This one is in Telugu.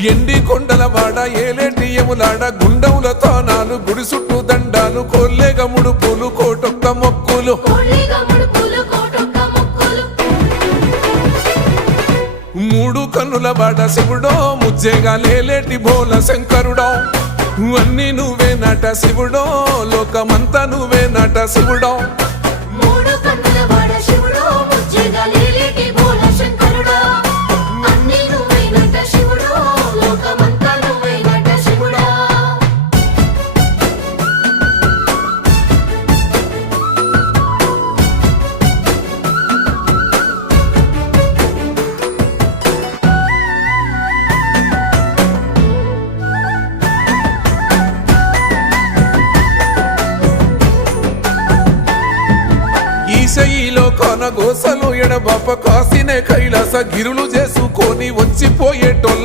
ఎండి కొండల వాడ ఏలేటి యములాడ గుండముల తానాలు గుడి చుట్టూ దండాలు కొల్లేగ ముడుపులు కోటొక్క మొక్కులు మూడు కన్నుల వాడ శివుడో ముజ్జేగా లేలేటి బోల శంకరుడో అన్ని నువ్వే నట శివుడో లోకమంతా నువ్వే నట శివుడో ఈశయిలో కొన గోసలు ఎడబాప కాసినే కైలాస గిరులు చేసుకొని వచ్చిపోయేటోళ్ళ